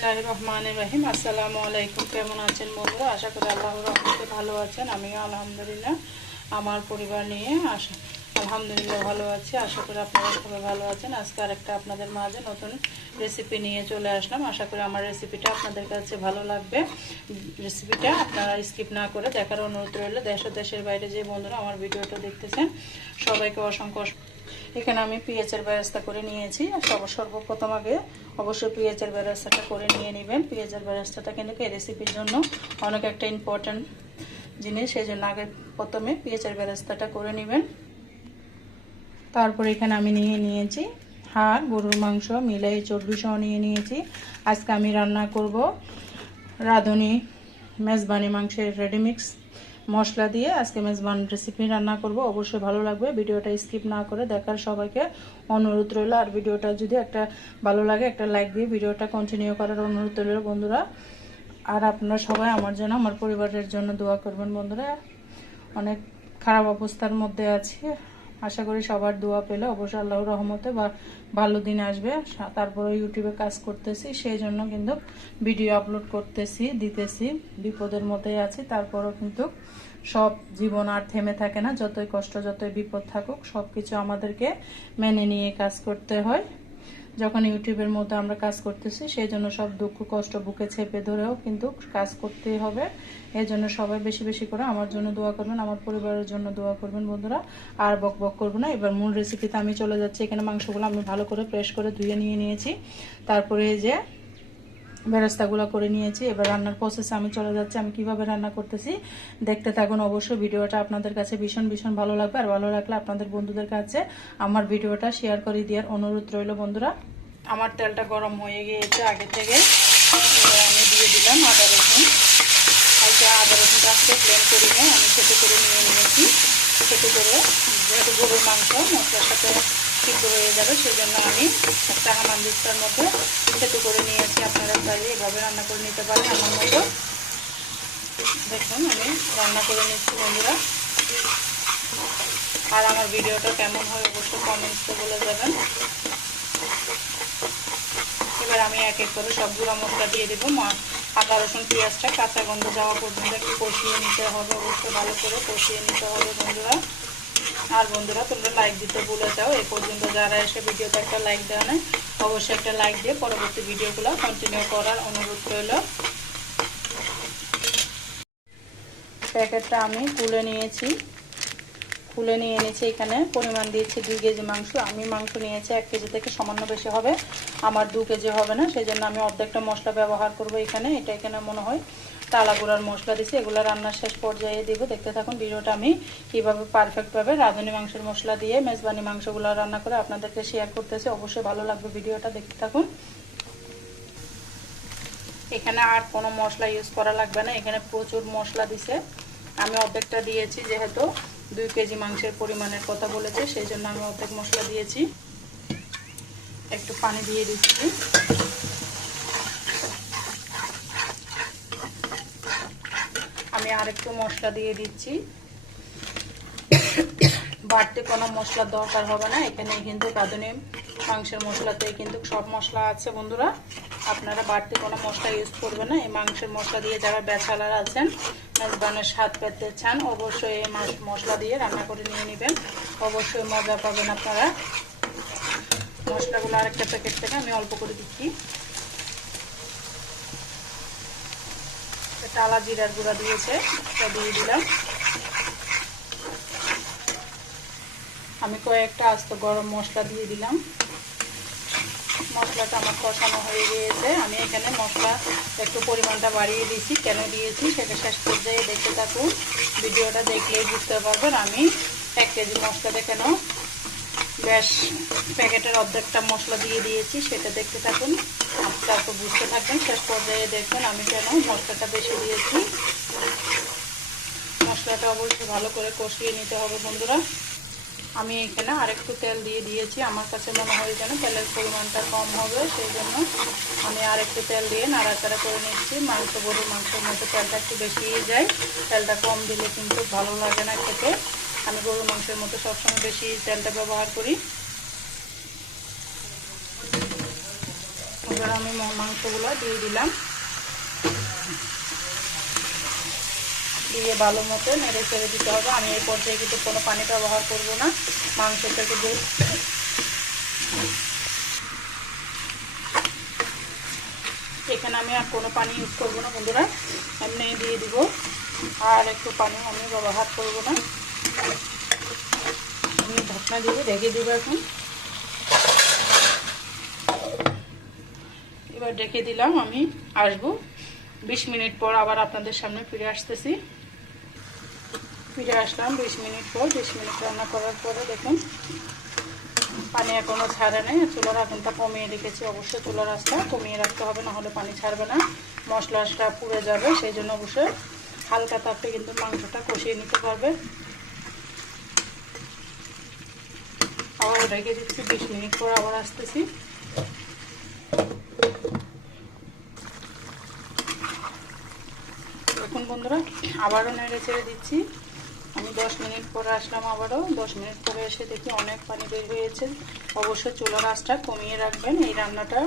বিসমিল্লাহ রহমান রহিম আসসালামু আলাইকুম। কেমন আছেন বন্ধুরা? আশা করি আল্লাহর রহমতে ভালো আছেন। আমিও আলহামদুলিল্লাহ আমার পরিবার নিয়ে আশা আলহামদুলিল্লাহ ভালো আছি। আশা করি আপনারা সবাই ভালো আছেন। আজকে আরেকটা আপনাদের মাঝে নতুন রেসিপি নিয়ে চলে আসলাম। আশা করি আমার রেসিপিটা আপনাদের কাছে ভালো লাগবে। রেসিপিটা আপনারা স্কিপ না করে দেখার অনুরোধ রইল। দেশ দেশের বাইরে যে বন্ধুরা আমার ভিডিওটা দেখতেছেন, সবাইকে অসংখ্য এখানে আমি পেঁয়াজের ব্যবস্থা করে নিয়েছি। সব সর্বপ্রথম আগে অবশ্যই পেঁয়াজের ব্যবস্থাটা করে নিয়ে নেবেন। পেঁয়াজের ব্যবস্থাটা কিন্তু এই রেসিপির জন্য অনেক একটা ইম্পর্ট্যান্ট জিনিস। সেই জন্য আগে প্রথমে পেঁয়াজের ব্যবস্থাটা করে নেবেন। তারপর এখানে আমি নিয়ে নিয়েছি হাড়, গরুর মাংস মিলাই চর্বি সহ নিয়ে নিয়েছি। আজকে আমি রান্না করব রাঁধুনি মেজবানি মাংসের রেডিমিক্স মশলা দিয়ে আজকে মেজবান রেসিপি রান্না করব। অবশ্যই ভালো লাগবে। ভিডিওটা স্কিপ না করে দেখার সবাইকে অনুরোধ রইল। আর ভিডিওটা যদি একটা ভালো লাগে, একটা লাইক দিয়ে ভিডিওটা কন্টিনিউ করার অনুরোধ রইল বন্ধুরা। আর আপনারা সবাই আমার জন্য, আমার পরিবারের জন্য দোয়া করবেন বন্ধুরা। অনেক খারাপ অবস্থার মধ্যে আছি। আশা করি সবার দোয়া পেলে অবশ্যই আল্লাহর রহমতে বা ভালো দিন আসবে। তারপরে ইউটিউবে কাজ করতেছি সেই জন্য কিন্তু ভিডিও আপলোড করতেছি, দিতেছি, বিপদের মধ্যে আছি। তারপরও কিন্তু সব জীবন আর থেমে থাকে না। যতই কষ্ট, যতই বিপদ থাকুক সব কিছু আমাদেরকে মেনে নিয়ে কাজ করতে হয়। যখন ইউটিউবের মধ্যে আমরা কাজ করতেছি সেই জন্য সব দুঃখ, কষ্ট বুকে চেপে ধরেও কিন্তু কাজ করতেই হবে। এই জন্য সবাই বেশি বেশি করে আমার জন্য দোয়া করবেন, আমার পরিবারের জন্য দোয়া করবেন বন্ধুরা। আর বক বক করব না, এবার মূল রেসিপিতে আমি চলে যাচ্ছি। এখানে মাংসগুলো আমি ভালো করে প্রেস করে ধুয়ে নিয়ে নিয়েছি। তারপরে যে বেরেস্তাগুলো করে নিয়েছি। এবার রান্নার প্রসেসে আমি চলে যাচ্ছি। আমি কীভাবে রান্না করতেছি দেখতে থাকুন অবশ্যই। ভিডিওটা আপনাদের কাছে ভীষণ ভীষণ ভালো লাগবে। আর ভালো লাগলে আপনাদের বন্ধুদের কাছে আমার ভিডিওটা শেয়ার করে দেওয়ার অনুরোধ রইল বন্ধুরা। আমার তেলটা গরম হয়ে গিয়েছে আগে থেকে। আমি দিয়ে দিলাম আদা রসুন। হালকা আদা রসুনটা আজকে প্লেন করে নিয়ে আমি ছোটো করে নিয়ে নিয়েছি। ছোটো করে যেহেতু গরুর মাংস, মশলার সাথে সিদ্ধ হয়ে যাবে সেই জন্য আমি একটা হামান দিস্তার মধ্যে সেতু করে নিয়েছি। আপনারা চাইলে এভাবে রান্না করে নিতে পারেন আমার মতো। দেখুন, আমি রান্না করে নিচ্ছি বন্ধুরা। আর আমার ভিডিওটা কেমন হয় অবশ্যই কমেন্টসে বলে যাবেন এবার আমি এক এক করে সবগুলো মশলা দিয়ে দেবো। আদা, রসুন, পেঁয়াজটা কাঁচা গন্ধ যাওয়া পর্যন্ত একটু কষিয়ে নিতে হবে অবশ্যই, ভালো করে কষিয়ে নিতে হবে বন্ধুরা। আর বন্ধুরা, তোমরা লাইক দিতে ভুলে যাও। এই পর্যন্ত যারা এসে ভিডিওতে একটা লাইক দেওয়া নেয় অবশ্যই একটা লাইক দিয়ে পরবর্তী ভিডিওগুলো কন্টিনিউ করার অনুরোধ রইল। প্যাকেটটা আমি তুলে নিয়েছি। খুলে নিয়ে এনেছি এখানে। পরিমাণ দিয়েছি দুই কেজি মাংস। আমি মাংস নিয়েছি এক কেজি থেকে সামান্য বেশি হবে। আমার দু কেজি হবে না সেই জন্য আমি অর্ধেকটা মশলা ব্যবহার করব এখানে। এটা এখানে মনে হয় টালা গুঁড়ার মশলা দিছি, এগুলো রান্নার শেষ পর্যায়ে দিব। দেখতে থাকুন ভিডিওটা আমি কীভাবে পারফেক্টভাবে রাঁধুনি মাংসের মশলা দিয়ে মেজবানি মাংসগুলো রান্না করে আপনাদেরকে শেয়ার করতেছি। অবশ্যই ভালো লাগবে ভিডিওটা, দেখতে থাকুন। এখানে আর কোনো মশলা ইউজ করা লাগবে না। এখানে প্রচুর মশলা দিছে। আমি অর্ধেকটা দিয়েছি যেহেতু দুই কেজি মাংসের পরিমাণের কথা বলেছে, সেই জন্য আমি অর্ধেক মশলা দিয়েছি। একটু পানি দিয়ে দিচ্ছি। আমি আর একটু মশলা দিয়ে দিচ্ছি। বাড়তে কোনো মশলার দরকার হবে না। এখানে কিন্তু কাঁদুনি, মাংসের মশলাতে কিন্তু সব মশলা আছে বন্ধুরা। আপনারা বাড়তি কোনো মশলা ইউজ করবেন না। এই মাংসের মশলা দিয়ে যারা বেচালার আছেন মেজবানের স্বাদ পেতে চান, অবশ্যই এই মাছ মশলা দিয়ে রান্না করে নিয়ে নেবেন। অবশ্যই মজা পাবেন আপনারা। মশলাগুলো আরেকটা প্যাকেট থেকে আমি অল্প করে দিচ্ছি। টালা জিরার গুঁড়া দিয়েছে, এটা দিয়ে দিলাম। আমি কয়েকটা আস্ত গরম মশলা দিয়ে দিলাম। মশলাটা আমার কষানো হয়ে গিয়েছে। আমি এখানে মশলা একটু পরিমাণটা বাড়িয়ে দিয়েছি। কেন দিয়েছি সেটা শেষ পর্যায়ে দেখতে থাকুন। ভিডিওটা দেখলেই বুঝতে পারবেন আমি এক কেজি মশলাটা কেন বেশ প্যাকেটের অর্ধেকটা মশলা দিয়ে দিয়েছি, সেটা দেখতে থাকুন। তারপর বুঝতে থাকবেন, শেষ পর্যায়ে দেখবেন আমি কেন মশলাটা বেশি দিয়েছি। মশলাটা অবশ্যই ভালো করে কষিয়ে নিতে হবে বন্ধুরা। আমি এখানে আরেকটু তেল দিয়ে দিয়েছি, আমার কাছে মনে হয় যেন তেলের পরিমাণটা কম হবে, সেই জন্য আমি আরেকটু তেল দিয়ে নাড়াচাড়া করে নিচ্ছি। মাংস, গরুর মাংসের মধ্যে তেলটা একটু বেশি যায়। তেলটা কম দিলে কিন্তু ভালো লাগে না খেতে। আমি গরুর মাংসের মতো সবসময় বেশি তেলটা ব্যবহার করি। এবার আমি মাংসগুলো দিয়ে দিলাম। দিয়ে ভালো মতো নেড়ে ছেড়ে দিতে হবে। আমি এই পর্যায়ে কিন্তু কোনো পানি ব্যবহার করব না। মাংস থেকে যে এখানে আমি আর কোনো পানি ইউজ করব না বন্ধুরা। এমনি দিয়ে দিব। আর একটু পানি আমি ব্যবহার করব না। আমি ঢাকনা দিব ঢেকে দিব এখন। এবার ডেকে দিলাম, আমি আসব। বিশ মিনিট পর আবার আপনাদের সামনে ফিরে আসতেছি। ফিরে আসলাম বিশ মিনিট পর। বিশ মিনিট রান্না করার পরে দেখুন, পানি এখনও ছাড়ে নেই। চুলার আগুনটা কমিয়ে রেখেছি অবশ্যই চুলার আঁচটা। কমিয়ে রাখতে হবে, নাহলে পানি ছাড়বে না। মশলাটা পুড়ে যাবে, সেই জন্য অবশ্যই হালকা তাপে কিন্তু মাংসটা কষিয়ে নিতে পারবে। আবার রেখে দিচ্ছি বিশ মিনিট পর আবার আসতেছি। বন্ধুরা, আবারও নেড়ে ছেড়ে দিচ্ছি। আমি দশ মিনিট পরে আসলাম আবারও। দশ মিনিট পরে এসে দেখি অনেক পানি বের হয়েছে। অবশ্যই চুলার আঁচটা কমিয়ে রাখবেন। এই রান্নাটা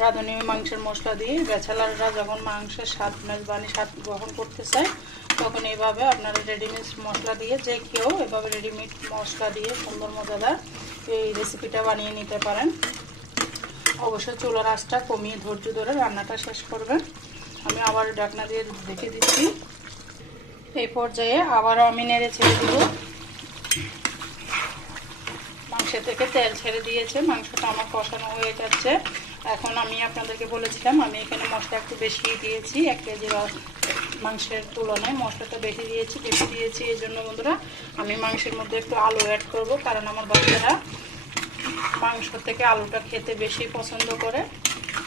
রাঁধুনি মাংসের মশলা দিয়ে। বেছালাররা যখন মাংসের স্বাদ মেজবানি স্বাদ গ্রহণ করতে চায় তখন এইভাবে আপনারা রেডিমেড মশলা দিয়ে যে কেউ এভাবে রেডিমেড মশলা দিয়ে সুন্দর মজাদার এই রেসিপিটা বানিয়ে নিতে পারেন। অবশ্যই চুলার আঁচটা কমিয়ে ধৈর্য ধরে রান্নাটা শেষ করবেন। আমি আবার ঢাকনা দিয়ে দেখে দিচ্ছি। এই পর্যায়ে আবারও আমি নেড়ে ছেড়ে দিব। মাংস থেকে তেল ছেড়ে দিয়েছে, মাংসটা আমার কষানো হয়ে যাচ্ছে। এখন আমি আপনাদেরকে বলেছিলাম, আমি এখানে মশলা একটু বেশি দিয়েছি, এক কেজি মাংসের তুলনায় মশলাটা বেশি দিয়েছি বেশি দিয়েছি, এই জন্য বন্ধুরা আমি মাংসের মধ্যে একটু আলু অ্যাড করব, কারণ আমার বাচ্চারা মাংস থেকে আলুটা খেতে বেশি পছন্দ করে।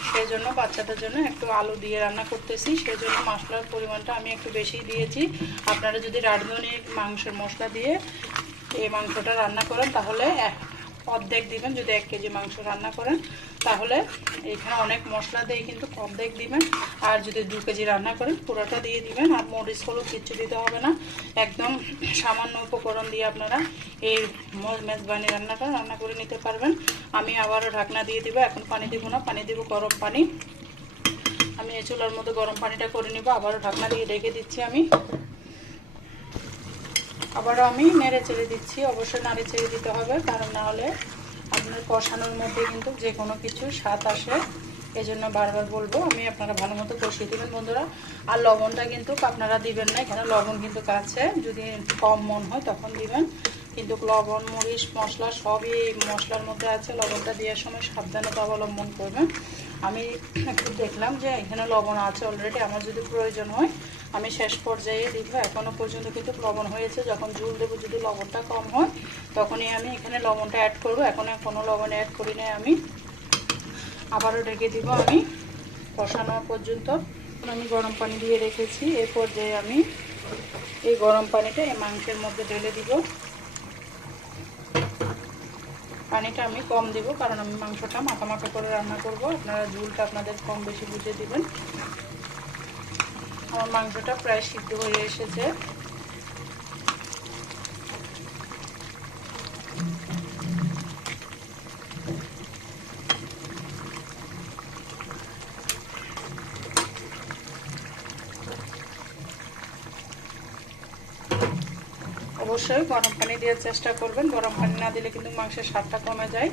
সেই জন্য বাচ্চাদের জন্য একটু আলু দিয়ে রান্না করতেছি সেই জন্য মশলার পরিমাণটা আমি একটু বেশি দিয়েছি। আপনারা যদি রাঁধুনি মাংসের মশলা দিয়ে এই মাংসটা রান্না করেন, তাহলে অর্ধেক দিবেন, যদি এক কেজি মাংস রান্না করেন, তাহলে এখানে অনেক মশলা দিয়ে কিন্তু অর্ধেক দিবেন। আর যদি দু কেজি রান্না করেন, পুরোটা দিয়ে দিবেন। আর মরিচ, হলুদ কিচ্ছু দিতে হবে না। একদম সামান্য উপকরণ দিয়ে আপনারা এই মেজবানি রান্নাটা রান্না করে নিতে পারবেন। আমি আবারও ঢাকনা দিয়ে দিব, এখন পানি দিব না। পানি দিব গরম পানি। আমি এই চুলার মধ্যে গরম পানিটা করে নিব। আবারও ঢাকনা দিয়ে রেখে দিচ্ছি আমি। আবারও আমি নেড়ে চেড়ে দিচ্ছি। অবশ্যই নাড়ে চেড়ে দিতে হবে, কারণ না হলে আপনার কষানোর মধ্যে কিন্তু যে কোনো কিছু স্বাদ আসে। এই জন্য বারবার বলব, আমি আপনারা ভালো মতো কষিয়ে দেবেন বন্ধুরা। আর লবণটা কিন্তু আপনারা দিবেন না, এখানে লবণ কিন্তু কাছে। যদি কম মন হয় তখন দিবেন। কিন্তু লবণ, মরিচ, মশলা সবই মশলার মধ্যে আছে। লবণটা দেওয়ার সময় সাবধানতা অবলম্বন করবেন। আমি একটু দেখলাম যে এখানে লবণ আছে অলরেডি আমার যদি প্রয়োজন হয়, আমি শেষ পর্যায়ে দিব। এখনও পর্যন্ত কিন্তু লবণ হয়েছে। যখন ঝুল দেবো, যদি লবণটা কম হয়, তখনই আমি এখানে লবণটা অ্যাড করব। এখন কোনো লবণ অ্যাড করি না আমি। আবারও ঢেকে দিব আমি। কষানো পর্যন্ত। আমি গরম পানি দিয়ে রেখেছি। এই পর্যায়ে আমি এই গরম পানিটা এই মাংসের মধ্যে ঢেলে দিব। পানিটা আমি কম দিব, কারণ আমি মাংসটা মাখা করে রান্না করব। আপনারা ঝুলটা আপনাদের কম বেশি বুঝে দেবেন। আমার মাংসটা প্রায় সিদ্ধ হয়ে এসেছে। অবশ্যই গরম পানি দেওয়ার চেষ্টা করবেন। গরম পানি না দিলে কিন্তু মাংসের স্বাদটা কমে যায়।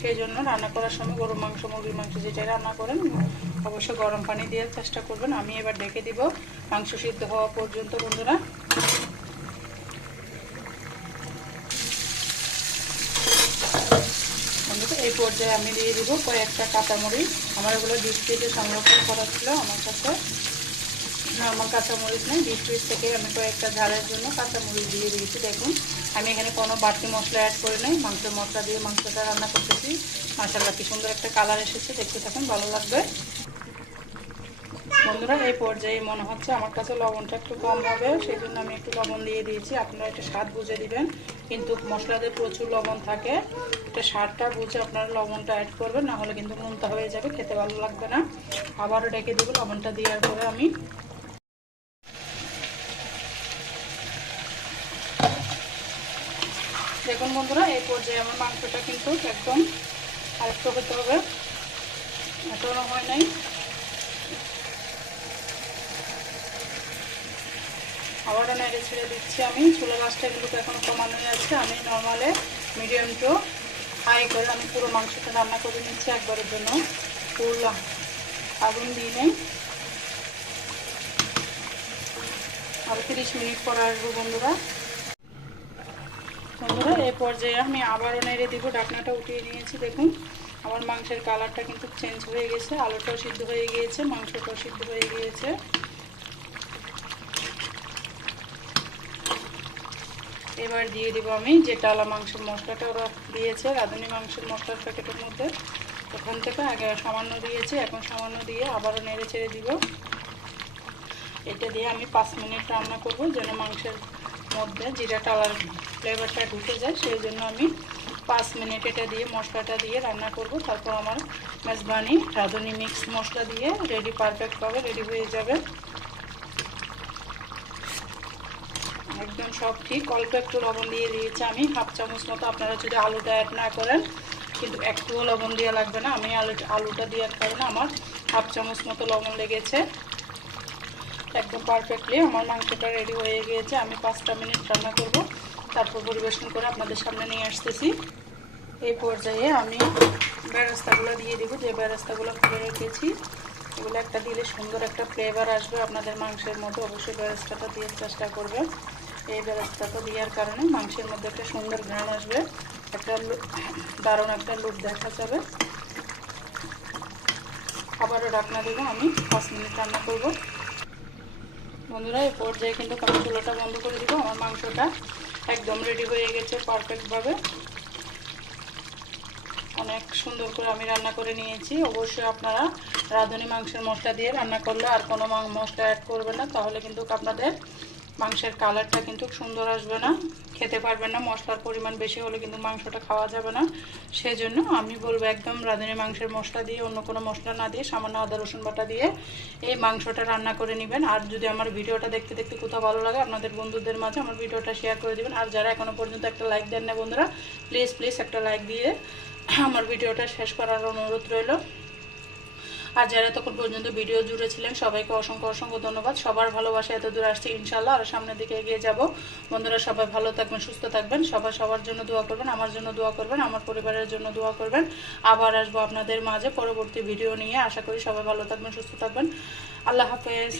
সেই জন্য রান্না করার সময় গরু মাংস, মুরগির মাংস যেটাই রান্না করেন, অবশ্যই গরম পানি দেওয়ার চেষ্টা করবেন। আমি এবার ডেকে দিব মাংস সিদ্ধ হওয়া পর্যন্ত, বন্ধুরা। এই পর্যায়ে আমি দিয়ে দিব কয়েকটা কাঁচামরিচ। আমার এগুলো ফ্রিজে সংরক্ষণ করা ছিল আমার কাছে। নর্মাল কাঁচামরিচ নেই ডিপ ফ্রিজ থেকে আমি কয়েকটা ঝালের জন্য কাঁচামরিচ দিয়ে দিয়েছি, দেখুন। আমি এখানে কোনো বাড়তি মশলা অ্যাড করে নেই, মাংসের মশলা দিয়ে মাংসটা রান্না করতেছি। মাসাল্লা কি সুন্দর একটা কালার এসেছে, দেখতে থাকুন, ভালো লাগবে। বন্ধুরা, এই পর্যায়ে মনে হচ্ছে আমার কাছে লবণটা একটু কম হবে সেই জন্য আমি একটু লবণ দিয়ে দিয়েছি। আপনারা একটু স্বাদ বুঝে দিবেন, কিন্তু মশলাতে প্রচুর লবণ থাকে। এটা স্বাদটা বুঝে আপনারা লবণটা অ্যাড করবেন নাহলে কিন্তু নুনটা হয়ে যাবে, খেতে ভালো লাগবে না। আবারও ডেকে দেবো, লবণটা দেওয়ার পরে আমি দেখুন বন্ধুরা, এই পর্যায়ে আমার মাংসটা কিন্তু একদম আরেকটু হতে হবে। এখনও হয় নাই। আবারও নেড়ে ছেড়ে দিচ্ছি আমি। চুলো গাছটা এগুলোকে এখনও কমানোই আছে। আমি নর্মালে মিডিয়াম টু হাই করে আমি পুরো মাংসটা রান্না করে নিচ্ছি একবারের জন্য। ফুল আগুন দিয়ে নেই। আরও তিরিশ মিনিট পর আসব বন্ধুরা। পর্যায়ে আমি আবারও নেড়ে দিব ডাকনাটা উঠিয়ে নিয়েছি, দেখুন। আমার মাংসের কালারটা কিন্তু চেঞ্জ হয়ে গেছে, আলুটাও সিদ্ধ হয়ে গিয়েছে, মাংসটাও সিদ্ধ হয়ে গিয়েছে। এবার দিয়ে দিব আমি যে টালা মাংসের মশলাটা ওরা দিয়েছে, রাঁধুনি মাংসের মশলার প্যাকেটের মধ্যে। ওখান থেকে আগে সামান্য দিয়েছে, এখন সামান্য দিয়ে আবারও নেড়ে ছেড়ে দিব। এটা দিয়ে আমি পাঁচ মিনিট রান্না করব, যেন মাংসের মধ্যে জিরা টালার ফ্লেভারটা ঢুকে যায়। সেই জন্য আমি পাঁচ মিনিট এটা দিয়ে মশলাটা দিয়ে রান্না করব। তারপর আমার মেজবানি, রাঁধুনি মিক্স মশলা দিয়ে রেডি পারফেক্ট পারফেক্টভাবে রেডি হয়ে যাবে। একদম সব ঠিক। অল্প একটু লবণ দিয়ে দিয়েছি আমি, হাফ চামচ মতো। আপনারা যদি আলুটা অ্যাড না করেন, কিন্তু একটুও লবণ দেওয়া লাগবে না। আমি আলু আলুটা দেওয়ার কারণে আমার হাফ চামচ মতো লবণ লেগেছে। একদম পারফেক্টলি আমার মাংসটা রেডি হয়ে গিয়েছে। আমি পাঁচটা মিনিট রান্না করব, তারপর পরিবেশন করে আপনাদের সামনে নিয়ে আসতেছি। এই পর্যায়ে আমি বেরাস্তাগুলো দিয়ে দেবো। যে বেরাস্তাগুলো করে রেখেছি, এগুলো একটা দিলে সুন্দর একটা ফ্লেভার আসবে। আপনাদের মাংসের মতো অবশ্যই বেরাস্তাটা দিয়ে চেষ্টা করবেন। এই বেরাস্তাটা দেওয়ার কারণে মাংসের মধ্যে একটা সুন্দর ঘ্রাণ আসবে। একটা দারুণ একটা লুক দেখা যাবে। আবারও ডাকনা দেবো, আমি পাঁচ মিনিট রান্না করব। বন্ধুরা এই পর্যায়ে কিন্তু আমি বন্ধ করে দিব। আমার মাংসটা একদম রেডি হয়ে গেছে পারফেক্টভাবে অনেক সুন্দর করে আমি রান্না করে নিয়েছি। অবশ্যই আপনারা রাঁধুনি মাংসের মশলা দিয়ে রান্না করলে আর কোনো মশলা অ্যাড করবেন না। তাহলে কিন্তু আপনাদের মাংসের কালারটা কিন্তু সুন্দর আসবে না। খেতে পারবেন না, মশলার পরিমাণ বেশি হলে কিন্তু মাংসটা খাওয়া যাবে না। সেই জন্য আমি বলব একদম রাঁধুনি মাংসের মশলা দিয়ে, অন্য কোনো মশলা না দিয়ে, সামান্য আদা, রসুন বাটা দিয়ে এই মাংসটা রান্না করে নেবেন। আর যদি আমার ভিডিওটা দেখতে দেখতে কোথাও ভালো লাগে, আপনাদের বন্ধুদের মাঝে আমার ভিডিওটা শেয়ার করে দেবেন। আর যারা এখনও পর্যন্ত একটা লাইক দেন না বন্ধুরা প্লিজ প্লিজ একটা লাইক দিয়ে আমার ভিডিওটা শেষ করার অনুরোধ রইল। আর যারা তখন পর্যন্ত ভিডিও জুড়ে ছিলেন, সবাইকে অসংখ্য অসংখ্য ধন্যবাদ। সবার ভালোবাসা এত দূর আসছে ইনশাল্লাহ আর সামনের দিকে এগিয়ে যাব। বন্ধুরা, সবাই ভালো থাকবেন, সুস্থ থাকবেন। সবাই সবার জন্য দোয়া করবেন, আমার জন্য দোয়া করবেন, আমার পরিবারের জন্য দোয়া করবেন। আবার আসব আপনাদের মাঝে পরবর্তী ভিডিও নিয়ে। আশা করি সবাই ভালো থাকবেন, সুস্থ থাকবেন। আল্লাহ হাফেজ।